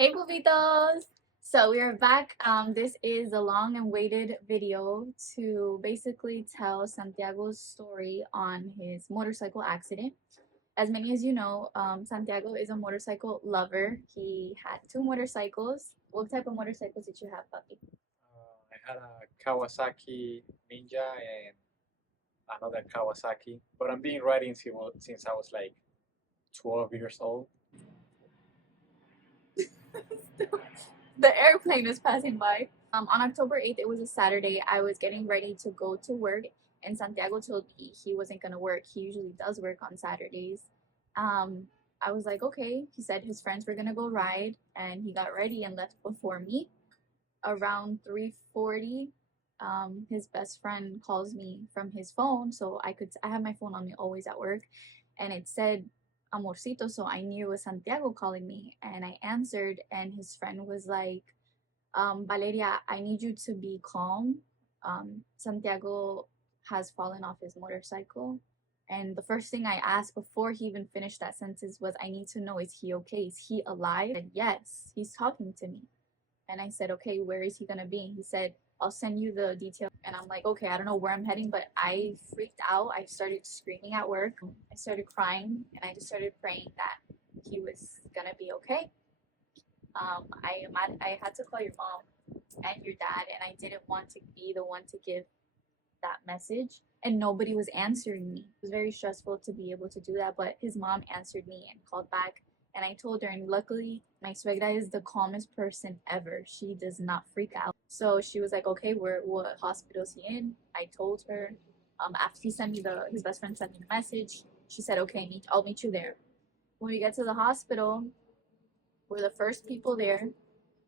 Hey Pupitos! So we are back. This is a long and waited video to basically tell Santiago's story on his motorcycle accident. As many as you know, Santiago is a motorcycle lover. He had two motorcycles. What type of motorcycles did you have, puppy? I had a Kawasaki Ninja and another Kawasaki, but I'm being riding since I was like 12 years old. The airplane was passing by. On October 8th, it was a Saturday. I was getting ready to go to work, and Santiago told me he wasn't going to work. He usually does work on Saturdays. Um, I was like, okay. He said his friends were going to go ride, and he got ready and left before me. Around 3:40, his best friend calls me from his phone, so I have my phone on me always at work, and it said Amorcito, so I knew it was Santiago calling me, and I answered, and his friend was like, Valeria, I need you to be calm. Santiago has fallen off his motorcycle. And the first thing I asked before he even finished that sentence was, I need to know, is he okay? Is he alive? He said, yes, he's talking to me. And I said, okay, where is he going to be? And he said, I'll send you the details. And I'm like, okay, I don't know where I'm heading, but I freaked out. I started screaming at work. I started crying, and I just started praying that he was going to be okay. I had to call your mom and your dad, and I didn't want to be the one to give that message, and nobody was answering me. It was very stressful to be able to do that, but his mom answered me and called back, and I told her, and luckily my suegra is the calmest person ever. She does not freak out. So she was like, okay, what hospital is he in? I told her. After he sent me his best friend sent me the message, she said, okay, I'll meet you there. When we get to the hospital, we're the first people there.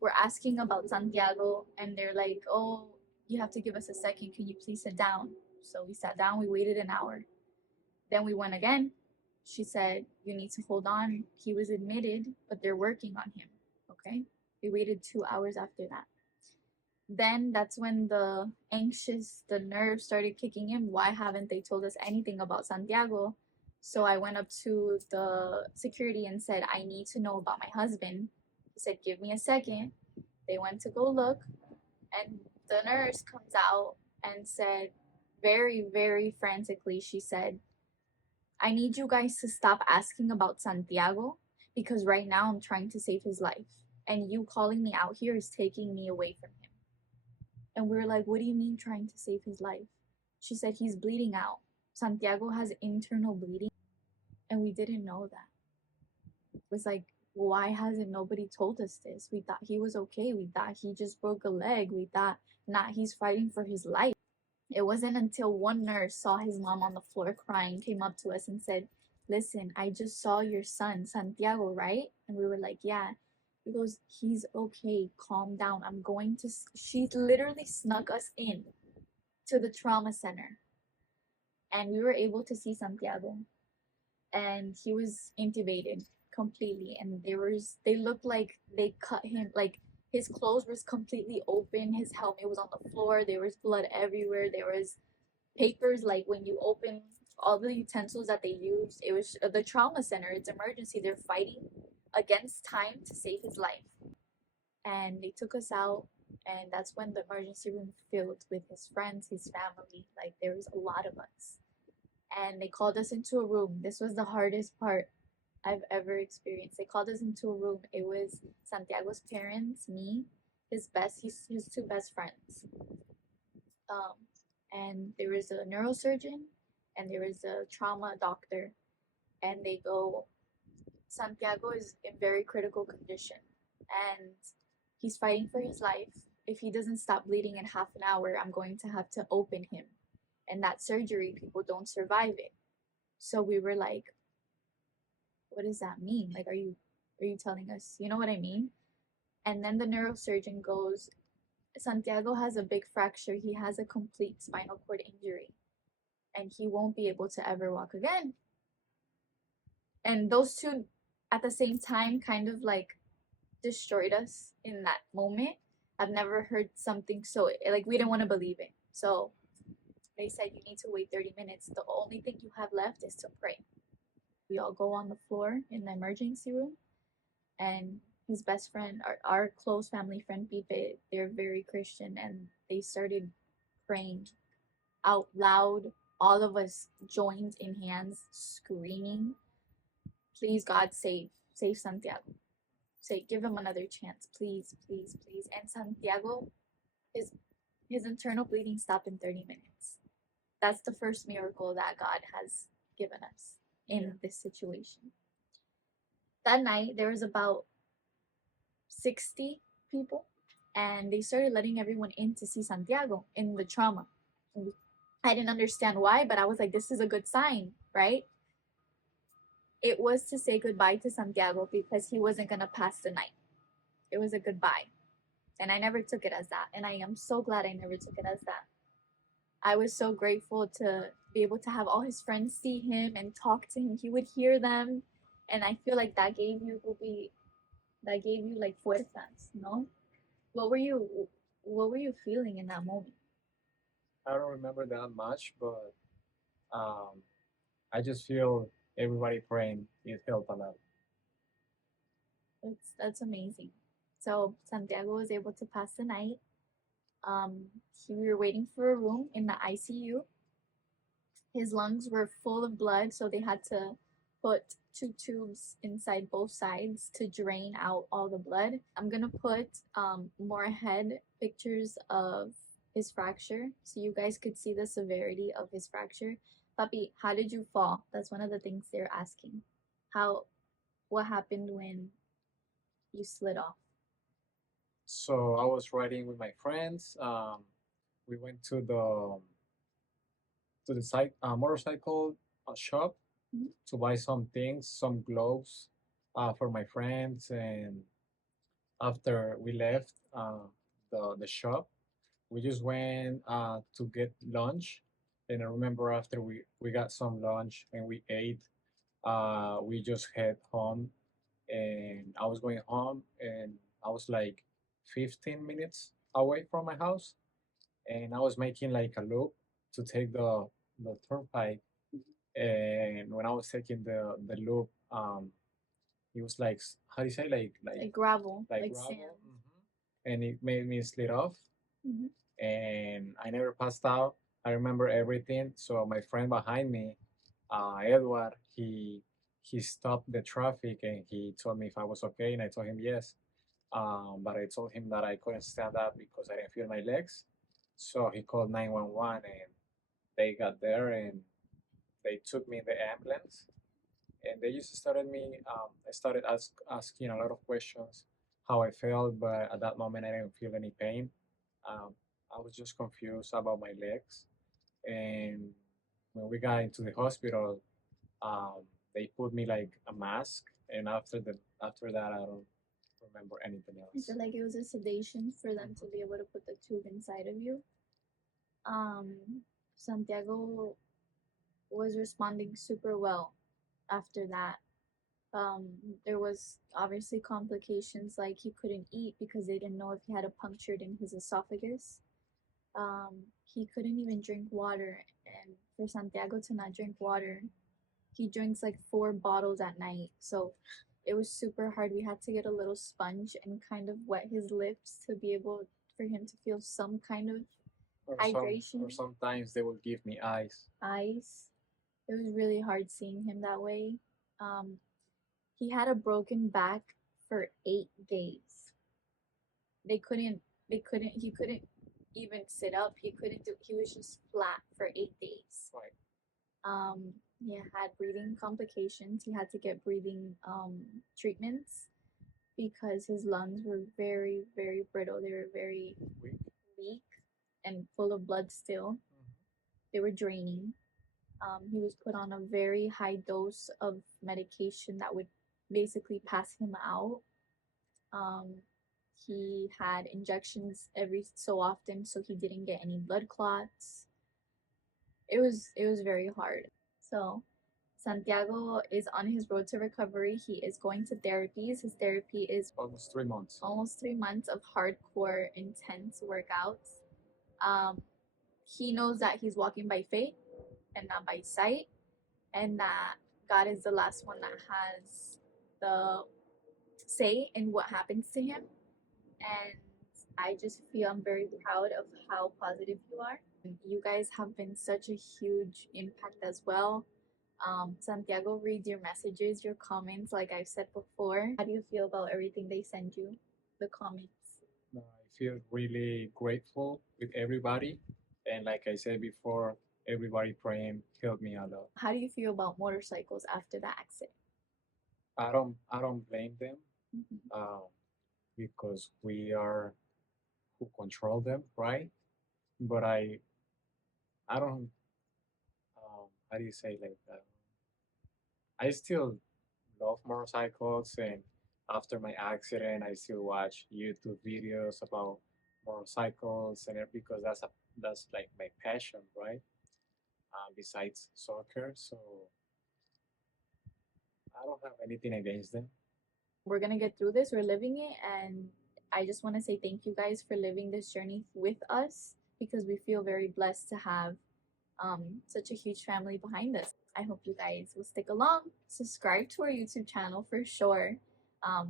We're asking about Santiago, and they're like, oh, you have to give us a second. Can you please sit down? So we sat down, we waited an hour. Then we went again. She said, you need to hold on. He was admitted, but they're working on him. Okay. We waited 2 hours after that. Then that's when the nerves started kicking in. Why haven't they told us anything about Santiago? So I went up to the security and said, I need to know about my husband. He said, give me a second. They went to go look, and the nurse comes out and said, very, very frantically, she said, I need you guys to stop asking about Santiago because right now I'm trying to save his life. And you calling me out here is taking me away from him. And we were like, what do you mean trying to save his life? She said, he's bleeding out. Santiago has internal bleeding. And we didn't know that. It was like, why hasn't nobody told us this? We thought he was okay. We thought he just broke a leg. We thought, not, he's fighting for his life. It wasn't until one nurse saw his mom on the floor crying, came up to us and said, listen, I just saw your son, Santiago, right? And we were like, yeah. He goes, he's okay. Calm down. I'm going to. She literally snuck us in to the trauma center. And we were able to see Santiago. And he was intubated completely. And they looked like they cut him, like his clothes was completely open. His helmet was on the floor. There was blood everywhere. There was papers, like when you open all the utensils that they used. It was the trauma center, it's emergency, they're fighting against time to save his life. And they took us out, and that's when the emergency room filled with his friends, his family. Like there was a lot of us, and they called us into a room. This was the hardest part I've ever experienced. They called us into a room. It was Santiago's parents, me, his two best friends, um, and there was a neurosurgeon and there was a trauma doctor, and they go, Santiago is in very critical condition and he's fighting for his life. If he doesn't stop bleeding in half an hour, I'm going to have to open him, and that surgery, people don't survive it. So we were like, what does that mean? Like, are you telling us, you know what I mean? And then the neurosurgeon goes, Santiago has a big fracture. He has a complete spinal cord injury, and he won't be able to ever walk again. And those two at the same time kind of like destroyed us in that moment. I've never heard something so, like, we didn't want to believe it. So they said, you need to wait 30 minutes. The only thing you have left is to pray. We all go on the floor in the emergency room, and his best friend, our close family friend Pipe, they're very Christian, and they started praying out loud. All of us joined in hands, screaming, "Please, God, save Santiago. Say, give him another chance, please, please, please." And Santiago, his his internal bleeding stopped in 30 minutes. That's the first miracle that God has given us in this situation. That night, there was about 60 people, and they started letting everyone in to see Santiago in the trauma. I didn't understand why, but I was like, this is a good sign, right? It was to say goodbye to Santiago because he wasn't going to pass the night. It was a goodbye. And I never took it as that. And I am so glad I never took it as that. I was so grateful to be able to have all his friends see him and talk to him. He would hear them. And I feel like that gave you, like fuerzas, no? What were you feeling in that moment? I don't remember that much, but um, I just feel everybody praying it helped a lot. That's amazing. So Santiago was able to pass the night. Um, we were waiting for a room in the ICU. His lungs were full of blood, so they had to put 2 tubes inside both sides to drain out all the blood. I'm gonna put more ahead pictures of his fracture so you guys could see the severity of his fracture. Papi, how did you fall? That's one of the things they're asking. What happened when you slid off? So I was riding with my friends. We went to the site motorcycle shop Mhm. to buy some things, some gloves for my friends. And after we left the shop, we just went to get lunch. And I remember after we got some lunch and we ate, we just head home. And I was going home, and I was like 15 minutes away from my house, and I was making like a loop to take the turnpike. And when I was taking the loop, it was like, how do you say, Like gravel, like like gravel. sand. And it made me slid off, Hmm. and I never passed out. I remember everything. So my friend behind me, Edward, he stopped the traffic and he told me if I was okay, and I told him yes. But I told him that I couldn't stand up because I didn't feel my legs. So he called 911, and they got there, and they took me in the ambulance, and they just started me. I started asking a lot of questions, how I felt, but at that moment I didn't feel any pain. Um, I was just confused about my legs, and when we got into the hospital, they put me like a mask, and after that I don't remember anything I else. feel like it was a sedation for them to be able to put the tube inside of you. Um, Santiago was responding super well after that. Um, there was obviously complications like he couldn't eat because they didn't know if he had a punctured in his esophagus. He couldn't even drink water, and for Santiago to not drink water, he drinks like 4 bottles at night. So it was super hard. We had to get a little sponge and kind of wet his lips to be able for him to feel some kind of Or hydration. or sometimes they will give me ice. Ice. It was really hard seeing him that way. He had a broken back for 8 days. They couldn't. They couldn't. He couldn't even sit up. He couldn't do. He was just flat for 8 days. Right. He had breathing complications. He had to get breathing treatments because his lungs were very, very brittle. They were very Weak. weak and full of blood still. They were draining. He was put on a very high dose of medication that would basically pass him out. Um, he had injections every so often so he didn't get any blood clots. It was very hard. So Santiago is on his road to recovery. He is going to therapies. His therapy is Almost 3 months. almost 3 months of hardcore, intense workouts. Um, he knows that he's walking by faith and not by sight, and that God is the last one that has the say in what happens to him. And I just feel I'm very proud of how positive you are. You guys have been such a huge impact as well. Santiago reads your messages, your comments, like I've said before. How do you feel about everything they send you, the comments? I feel really grateful with everybody, and like I said before, everybody praying helped me a lot. How do you feel about motorcycles after the accident? I don't blame them, Mhm. because we are who control them, right? But I don't how do you say like that? I still love motorcycles, and after my accident, I still watch YouTube videos about motorcycles and because that's like my passion, right? Besides soccer, so I don't have anything against them. We're gonna get through this, we're living it, and I just want to say thank you guys for living this journey with us because we feel very blessed to have such a huge family behind us. I hope you guys will stick along. Subscribe to our YouTube channel for sure.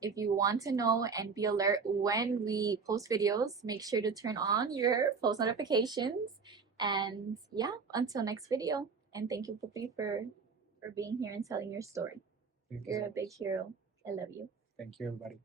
If you want to know and be alert when we post videos, make sure to turn on your post notifications. And yeah, until next video. And thank you, Pupi, for being here and telling your story. Thank you You're so a big much. hero. I love you. Thank you, everybody.